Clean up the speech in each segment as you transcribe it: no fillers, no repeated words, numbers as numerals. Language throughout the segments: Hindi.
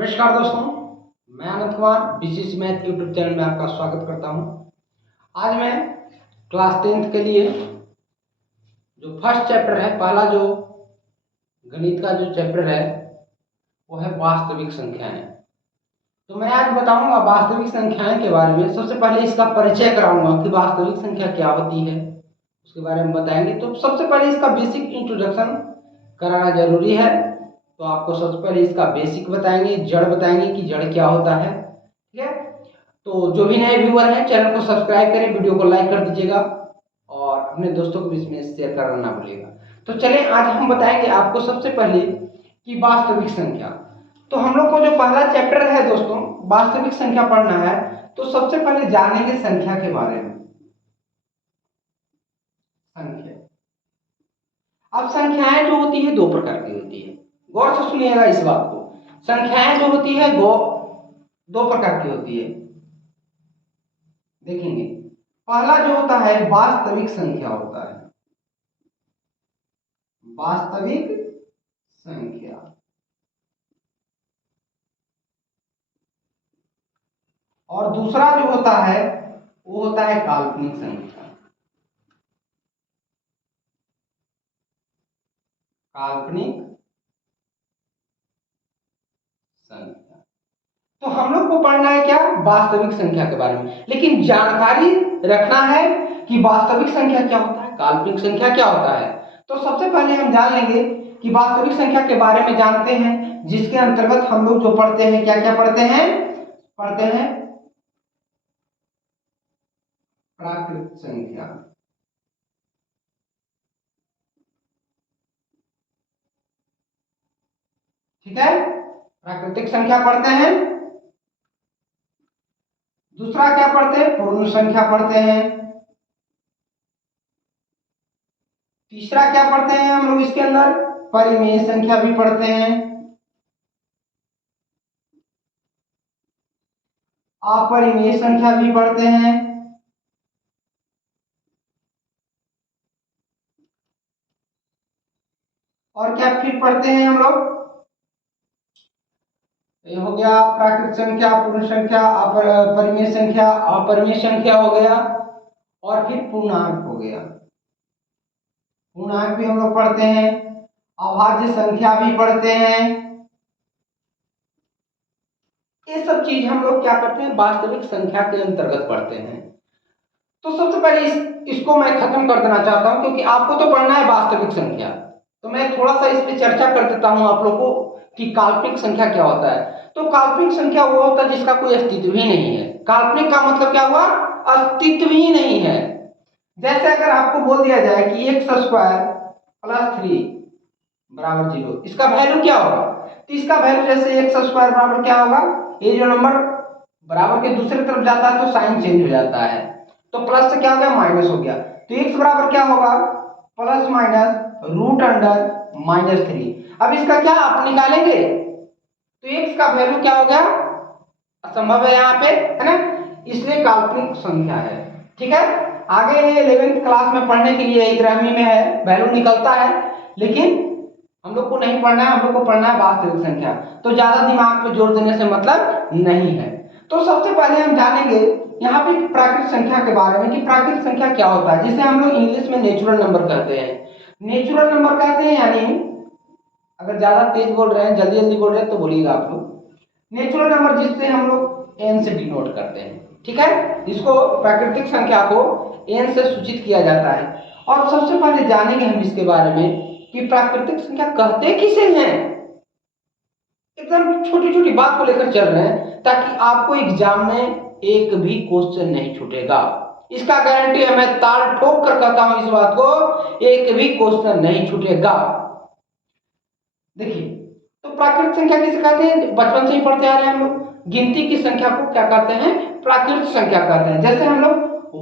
नमस्कार दोस्तों, मैं Anand Kumar BCC math YouTube channel में आपका स्वागत करता हूं। आज मैं क्लास 10th के लिए जो फर्स्ट चैप्टर है, पहला जो गणित का जो चैप्टर है वो है वास्तविक संख्याएं। तो मैं आज बताऊंगा वास्तविक संख्याएं के बारे में। सबसे पहले इसका परिचय कराऊंगा कि वास्तविक संख्या क्या होती है, उसके बारे में बताएंगे। तो सबसे पहले इसका बेसिक इंट्रोडक्शन कराना जरूरी है। तो आपको सबसे पहले इसका बेसिक बताएंगे, जड़ बताएंगे कि जड़ क्या होता है। ठीक है, तो जो भी नए व्यूअर हैं चैनल को सब्सक्राइब करें, वीडियो को लाइक कर दीजिएगा और अपने दोस्तों को भी इसमें शेयर करना ना भूलिएगा। तो चलें, आज हम बताएंगे आपको सबसे पहले कि वास्तविक संख्या। तो हम लोग को जो पहला चैप्टर है दोस्तों, वास्तविक संख्या पढ़ना है। तो सबसे पहले जानेंगे संख्या के बारे में। संख्या, अब संख्याएं जो होती है दो प्रकार की होती है। गौर से सुनिएगा इस बात को। संख्याएं जो होती है वो दो प्रकार की होती है। देखेंगे, पहला जो होता है वास्तविक संख्या होता है, वास्तविक संख्या। और दूसरा जो होता है वो होता है काल्पनिक संख्या। काल्पनिक संख्या। तो हम लोग को पढ़ना है क्या, वास्तविक संख्या के बारे में, लेकिन जानकारी रखना है कि वास्तविक संख्या क्या होता है, काल्पनिक संख्या क्या होता है। तो सबसे पहले हम जान लेंगे कि वास्तविक संख्या के बारे में जानते हैं, जिसके अंतर्गत हम लोग जो पढ़ते हैं, क्या क्या पढ़ते हैं प्राकृत संख्या। ठीक है, प्राकृतिक संख्या पढ़ते हैं। दूसरा क्या पढ़ते हैं, पूर्ण संख्या पढ़ते हैं। तीसरा क्या पढ़ते हैं हम लोग इसके अंदर, परिमेय संख्या भी पढ़ते हैं। अपरिमेय संख्या भी पढ़ते हैं। और क्या फिर पढ़ते हैं हम लोग, ये हो गया प्राकृत संख्या, पूर्ण संख्या, परिमेय संख्या, अपरिमेय संख्या हो गया, और फिर पूर्णांक हो गया। पूर्णांक भी हम लोग पढ़ते हैं। अभाज्य संख्या भी पढ़ते हैं। ये सब चीज हम लोग क्या करते हैं, वास्तविक संख्या के अंतर्गत पढ़ते हैं। तो सबसे पहले इसको मैं खत्म कर देना चाहता हूं, क्योंकि आपको तो पढ़ना है वास्तविक संख्या। तो मैं थोड़ा सा इस पे चर्चा कर देता हूं आप लोग को कि काल्पनिक संख्या क्या होता है। तो काल्पनिक संख्या वो होता है जिसका कोई अस्तित्व ही नहीं है। काल्पनिक का मतलब क्या हुआ, अस्तित्व ही नहीं है। जैसे अगर आपको बोल दिया जाए कि x² + 3 = 0, इसका वैल्यू क्या होगा। तो इसका वैल्यू जैसे x² बराबर क्या होगा, ये जो नंबर बराबर के दूसरी तरफ जाता है तो साइन चेंज हो जाता है। तो प्लस से क्या हो गया, माइनस हो गया। तो x बराबर क्या होगा, ±√3। अब इसका क्या आप निकालेंगे, तो x का वैल्यू क्या हो गया, असंभव है यहाँ पे, है ना, इसलिए काल्पनिक संख्या है। ठीक है, आगे 11th क्लास में पढ़ने के लिए 11वीं में है, वैल्यू निकलता है, लेकिन हम लोग को नहीं पढ़ना है, हम लोग को पढ़ना है वास्तविक संख्या। तो ज्यादा दिमाग पे जोर देने से मतलब नहीं है। तो सबसे पहले हम जानेंगे यहाँ पे प्राकृत संख्या के बारे में कि प्राकृत संख्या क्या होता है, जिसे हम लोग इंग्लिश में नेचुरल नंबर कहते हैं। नेचुरल नंबर कहते हैं, यानी अगर ज्यादा तेज बोल रहे हैं, जल्दी जल्दी बोल रहे हैं तो बोलिएगा आप लोग। नेचुरल नंबर जिससे हम लोग n से डिनोट करते हैं। ठीक है, इसको प्राकृतिक संख्या को n से सूचित किया जाता है। और सबसे पहले जानेंगे हम इसके बारे में कि प्राकृतिक संख्या कहते किसे हैं। एकदम छोटी छोटी बात को लेकर चल रहे हैं, ताकि आपको एग्जाम में एक भी क्वेश्चन नहीं छूटेगा। इसका गारंटी है, मैं ताल ठोक कर कहता हूं इस बात को, एक भी क्वेश्चन नहीं छूटेगा। देखिए, तो प्राकृतिक संख्या किसे कहते हैं, बचपन से ही पढ़ते आ रहे हैं हम लोग। गिनती की संख्या को क्या कहते हैं, प्राकृतिक संख्या कहते हैं। जैसे हम लोग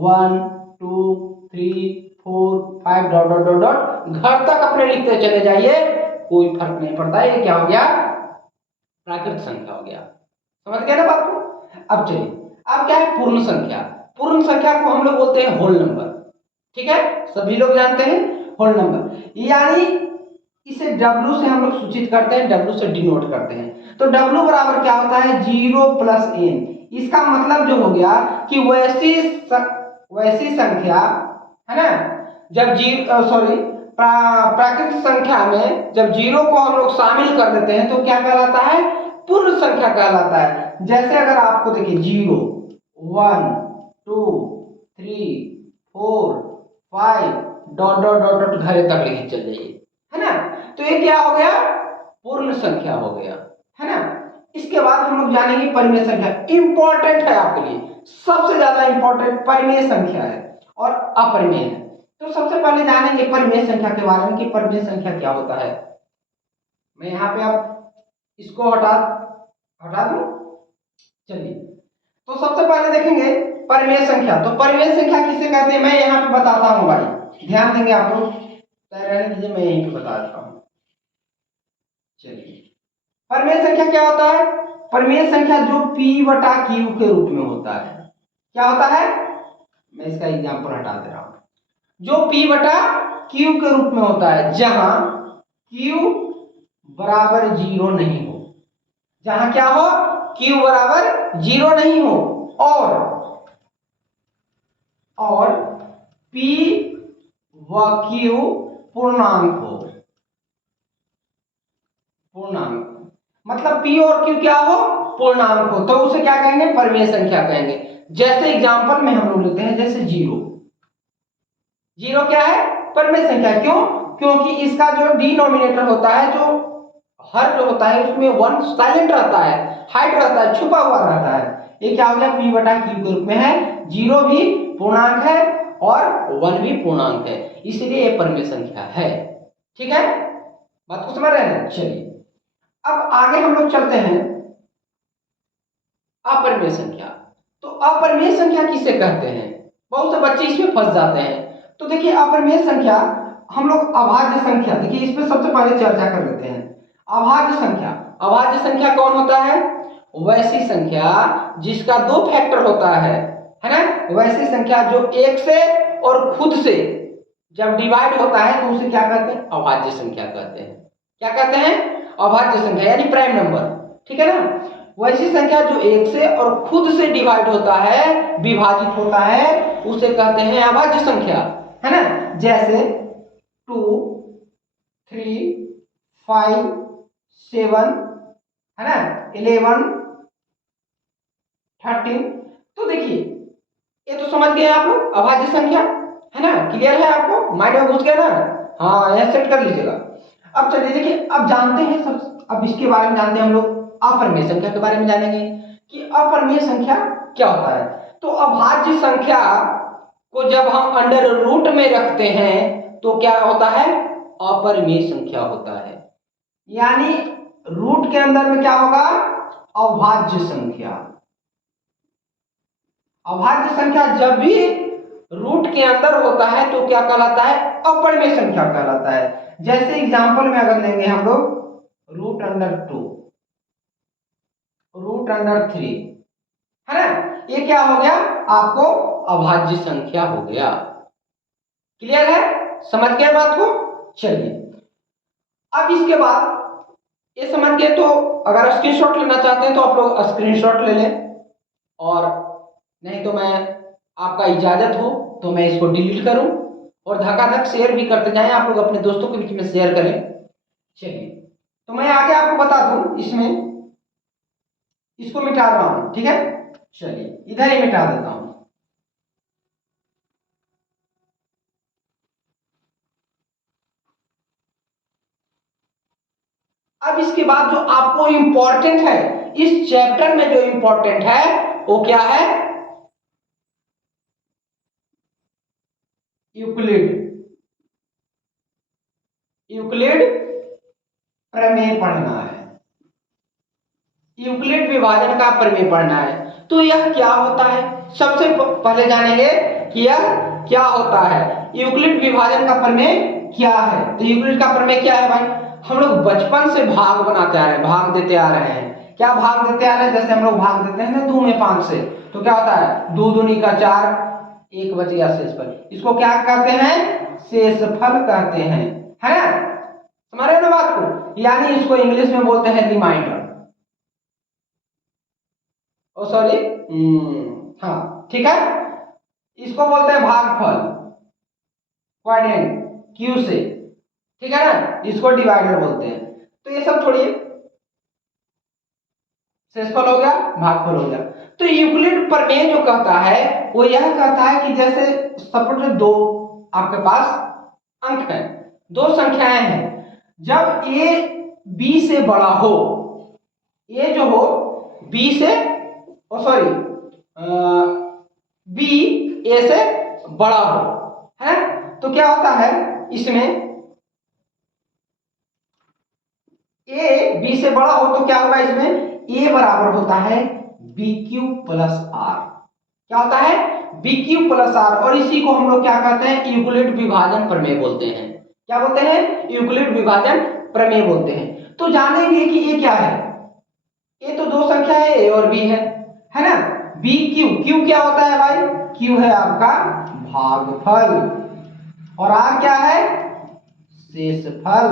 1 2 3 4 5 डॉट डॉट डॉट डॉट घर तक अपने लिखते चले जाइए, कोई फर्क नहीं पड़ता। ये क्या हो गया, प्राकृतिक संख्या हो गया। समझ गए ना बात को। अब चलिए, अब क्या है पूर्ण संख्या। पूर्ण संख्या को हम लोग बोलते हैं होल नंबर। ठीक है, सभी लोग जानते हैं होल नंबर, यानी इसे W से हम लोग सूचित करते हैं, W से डिनोट करते हैं। तो W बराबर क्या होता है 0 प्लस n। इसका मतलब जो हो गया कि वैसी संख्या है ना, जब प्राकृतिक संख्या में जब 0 को हम लोग शामिल कर देते हैं तो क्या कहलाता है, पूर्ण संख्या कहलाता है। जैसे अगर आपको देखिए 0 1 2 3 4 5 डॉट डॉट डॉट डॉट घरे तक लेके चल जाइए, है ना, तो ये क्या हो गया, पूर्ण संख्या हो गया, है ना। इसके बाद हम लोग जानेंगे परिमेय संख्या। इंपॉर्टेंट है आपके लिए, सबसे ज्यादा इंपॉर्टेंट परिमेय संख्या है और अपरिमेय है। तो सबसे पहले जानेंगे परिमेय संख्या के बारे में कि परिमेय संख्या क्या होता है। मैं यहाँ पे आप इसको हटा दूं, चलिए। तो सबसे पहले देखेंगे परिमेय संख्या। तो परिमेय संख्या किसे कहते हैं, मैं यहाँ पे बताता हूँ भाई, ध्यान देंगे आप लोग, रहने दीजिए, मैं यहीं पे बता देता हूँ। चलिए, परिमेय संख्या क्या होता है, परिमेय संख्या जो P बटा Q के रूप में होता है। क्या होता है, मैं इसका एग्जांपल हटा दे रहा हूं, जो P बटा Q के रूप में होता है, जहां Q बराबर 0 नहीं हो, जहां क्या हो, Q बराबर 0 नहीं हो, और P व Q पूर्णांक हो। पूर्णांक मतलब P और Q क्या हो, पूर्णांक हो, तो उसे क्या कहेंगे, परिमेय संख्या कहेंगे। जैसे एग्जांपल में हम लोग लेते हैं, जैसे 0 क्या है, परिमेय संख्या। क्यों, क्योंकि इसका जो डिनोमिनेटर होता है, जो हर जो होता है उसमें 1 साइलेंट रहता है, हाइड रहता है, छुपा हुआ रहता है। ये क्या हो गया, P बटा Q के रूप में है। 0 भी पूर्णांक है और 1 भी पूर्णांक है, इसलिए ये परिमेय संख्या है। ठीक है, बात को समझ रहे हैं। चलिए, अब आगे हम लोग चलते हैं अपरिमेय संख्या। तो अपरिमेय संख्या किसे कहते हैं, बहुत से बच्चे इसमें फंस जाते हैं। तो देखिए, अपरिमेय संख्या हम लोग अभाज्य संख्या, देखिए इस पे सबसे पहले चर्चा कर लेते हैं। अभाज्य संख्या, अभाज्य संख्या कौन होता है, वैसी संख्या जिसका 2 फैक्टर होता है ना, वैसी संख्या जो 1 से और खुद से जब डिवाइड होता है तो उसे क्या कहते हैं, अभाज्य संख्या कहते हैं। क्या कहते हैं, अभाज्य संख्या, यानी प्राइम नंबर। ठीक है ना, वैसी संख्या जो 1 से और खुद से डिवाइड होता है, विभाजित होता है, उसे कहते हैं अभाज्य संख्या, है ना। जैसे 2 3 5 7 है ना, 11 13। तो देखिए, ये तो समझ गए आप लोग अभाज्य संख्या, है ना, क्लियर है आपको, माइंड में घुस गया ना, हाँ यह सेट कर लीजिएगा। अब चलिए देखिए, अब जानते हैं सब, अब इसके बारे में जानते हैं हम लोग, अपरिमेय संख्या के बारे में जानेंगे कि अपरिमेय संख्या क्या होता है। तो अभाज्य संख्या को जब हम अंडर रूट में रखते हैं तो क्या होता है, अपरिमेय संख्या होता है। यानी रूट के अंदर में क्या होगा, अभाज्य संख्या। अभाज्य संख्या जब भी रूट के अंदर होता है तो क्या कहलाता है, अपरिमेय संख्या कहलाता है। जैसे एग्जांपल में अगर लेंगे हम लोग √2 √3, है ना, ये क्या हो गया, आपको अभाज्य संख्या हो गया। क्लियर है, समझ गए बात को। चलिए, अब इसके बाद ये समझ गए, तो अगर स्क्रीनशॉट लेना चाहते हैं तो आप लोग स्क्रीनशॉट ले लें, और नहीं तो मैं आपका इजाजत हो तो मैं इसको डिलीट करूं, और धकाधक शेयर भी करते जाएं, आप लोग अपने दोस्तों के बीच में शेयर करें। चलिए, तो मैं आगे आपको बता दूं, इसमें इसको मिटा रहा हूं, ठीक है, चलिए इधर ही मिटा देता हूं। अब इसके बाद जो आपको इंपॉर्टेंट है, इस चैप्टर में जो इंपॉर्टेंट है वो क्या है, यूक्लिड। यूक्लिड प्रमेय पढ़ना है, यूक्लिड विभाजन का प्रमेय पढ़ना है। तो यह क्या होता है, सबसे पहले जानेंगे कि यह क्या होता है, यूक्लिड विभाजन का प्रमेय क्या है। तो यूक्लिड का प्रमेय क्या है भाई, हम लोग बचपन से भाग बनाते आ रहे हैं, भाग देते आ रहे हैं। क्या भाग देते आ रहे हैं, जैसे हम लोग भाग देते हैं ना 2 में 5 से, तो क्या होता है, 2 दूनी का 4, 1 बच गया शेषफल। इसको क्या कहते हैं, शेषफल कहते हैं, है ना, समझ रहे हो ना बात को। यानी इसको इंग्लिश में बोलते हैं रिमाइंडर। ओ सॉरी, हाँ ठीक है, इसको बोलते हैं भागफल, क्वाड्रेंट क्यू से, ठीक है ना, इसको डिवाइडर बोलते हैं। तो ये सब छोड़िए, शेषफल हो गया, भागफल हो गया। तो यूक्लिड प्रमेय जो कहता है वो यह कहता है कि जैसे सपोज दो आपके पास अंक है, दो संख्याएं हैं, जब ए बी से बड़ा हो, ए जो हो बी से, ओ सॉरी, बी ए से बड़ा हो, है, तो क्या होता है इसमें, ए बी से बड़ा हो तो क्या होगा इसमें, ए बराबर होता है बी क्यू प्लस आर, क्या होता है बी क्यू प्लस आर, और इसी को हम लोग क्या कहते हैं, यूक्लिड विभाजन प्रमेय बोलते हैं। क्या बोलते हैं, यूक्लिड विभाजन प्रमेय बोलते हैं। तो जानेंगे कि ये क्या है, ये तो दो संख्या है ए और बी है ना, बी क्यू, क्यू क्या होता है भाई, क्यू है आपका भागफल, और आर क्या है, शेषफल,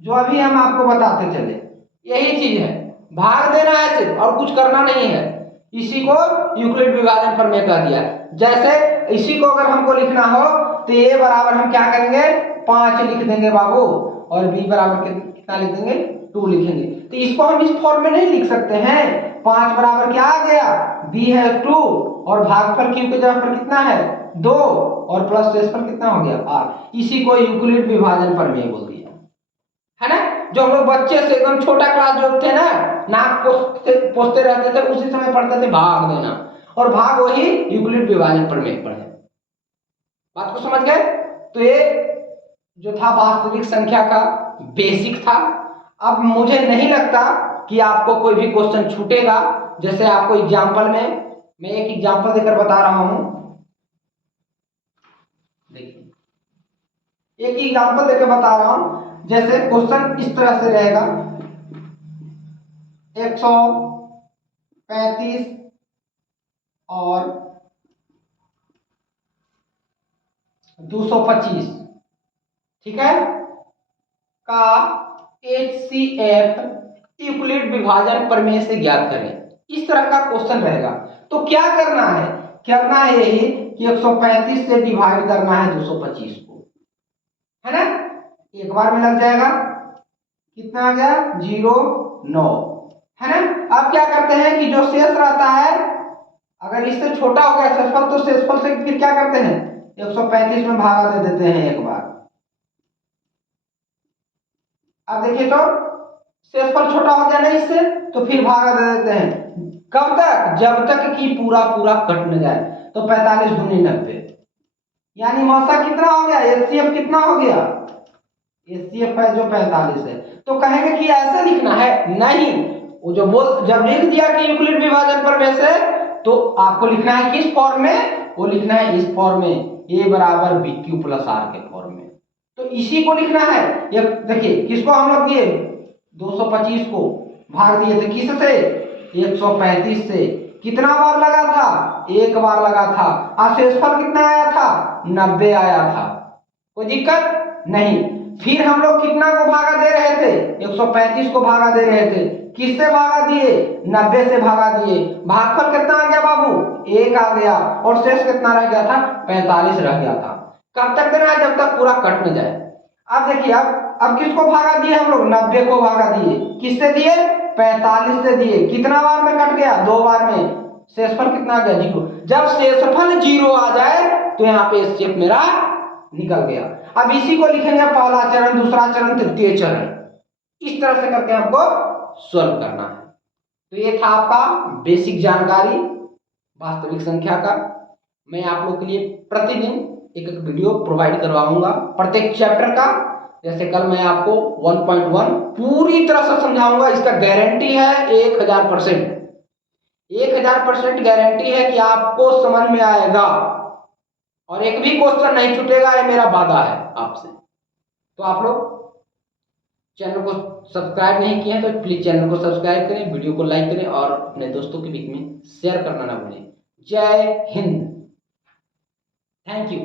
जो अभी हम आपको बताते चले, यही चीज है, भाग देना है सिर्फ, और कुछ करना नहीं है। इसी को यूक्लिड विभाजन प्रमेय कह दिया। जैसे इसी को अगर हमको लिखना हो तो ए बराबर हम क्या करेंगे, 5 लिख देंगे बाबू, और बी बराबर कितना लिख देंगे, 2 लिखेंगे। तो इसको हम इस फॉर्म में नहीं लिख सकते हैं, 5 बराबर क्या आ गया, बी है 2, और भागफल क्यू के जगह पर कितना है 2, और प्लस शेषफल कितना हो गया आर। इसी को यूक्लिड विभाजन प्रमेय बोल दिया, है ना। जो हम लोग बच्चे से एकदम छोटा क्लास जो थे ना, नाक पोसते रहते थे, उसी समय पढ़ते थे भाग देना, और भाग वही यूक्लिड विभाजन प्रमेय पढ़े। बात को समझ गए। तो ये जो था वास्तविक संख्या का बेसिक था। अब मुझे नहीं लगता कि आपको कोई भी क्वेश्चन छूटेगा। जैसे आपको एग्जाम्पल में मैं एक एग्जाम्पल देकर बता रहा हूं, देखिए एक एग्जाम्पल देकर बता रहा हूं। जैसे क्वेश्चन इस तरह से रहेगा, 135 और 225, ठीक है, का HCF यूक्लिड विभाजन प्रमेय से ज्ञात करें। इस तरह का क्वेश्चन रहेगा। तो क्या करना है, यही कि 135 से डिवाइड करना है 225 को, है ना, एक बार में लग जाएगा, कितना आ गया 0,9, है ना। अब क्या करते हैं कि जो शेष रहता है, अगर इससे छोटा हो गया शेषफल तो शेषफल से फिर क्या करते हैं, 135 में भागा दे देते हैं एक बार। अब देखिए तो शेषफल छोटा हो गया ना इससे, तो फिर भागा दे देते हैं, कब तक, जब तक कि पूरा पूरा कट न जाए। तो 45 दूनी 90, यानी मौसा कितना हो गया, एचसीएफ कितना हो गया, एचसीएफ है जो 45 है। तो कहेंगे कि ऐसा लिखना है, नहीं, वो जो बोल जब लिख दिया कि यूक्लिड विभाजन प्रमेय से, तो आपको लिखना है किस फॉर्म में, वो लिखना है इस फॉर्म में, ए बराबर बी क्यू प्लस आर के फॉर्म में। तो इसी को लिखना है। ये देखिए किसको हम लोग दिए, 225 को भाग दिए थे किससे, 135 से। कितना बार लगा था, एक बार लगा था, और शेषफल कितना आया था, 90 आया था, कोई दिक्कत नहीं। फिर हम लोग कितना को भागा दे रहे थे, 135 को भागा दे रहे थे, किससे भागा दिए, 90 से भागा दिए। भागफल कितना आ गया बाबू, 1 आ गया, और शेष कितना रह गया था, 45 रह गया था। कब तक देना है, जब तक पूरा कट न जाए। अब देखिए, अब किसको भागा दिए हम लोग, 90 को भागा दिए, किससे दिए, 45 से दिए। कितना बार में कट गया, 2 बार में। शेषफल कितना आ गया, 0। जब शेषफल 0 आ जाए तो यहाँ पे स्टेप मेरा निकल गया। अब इसी को लिखेंगे पहला चरण, दूसरा चरण, तृतीय चरण, इस तरह से करके हमको सॉल्व करना है। तो ये था आपका बेसिक जानकारी वास्तविक संख्या का। मैं आप लोग के लिए प्रतिदिन एक एक वीडियो प्रोवाइड करवाऊंगा प्रत्येक चैप्टर का। जैसे कल मैं आपको 1.1 पूरी तरह से समझाऊंगा, इसका गारंटी है 1000%, 1000% गारंटी है कि आपको समझ में आएगा, और एक भी क्वेश्चन नहीं छूटेगा, ये मेरा वादा है आपसे। तो आप लोग चैनल को सब्सक्राइब नहीं किए हैं तो प्लीज चैनल को सब्सक्राइब करें, वीडियो को लाइक करें, और अपने दोस्तों के बीच में शेयर करना ना भूलें। जय हिंद, थैंक यू।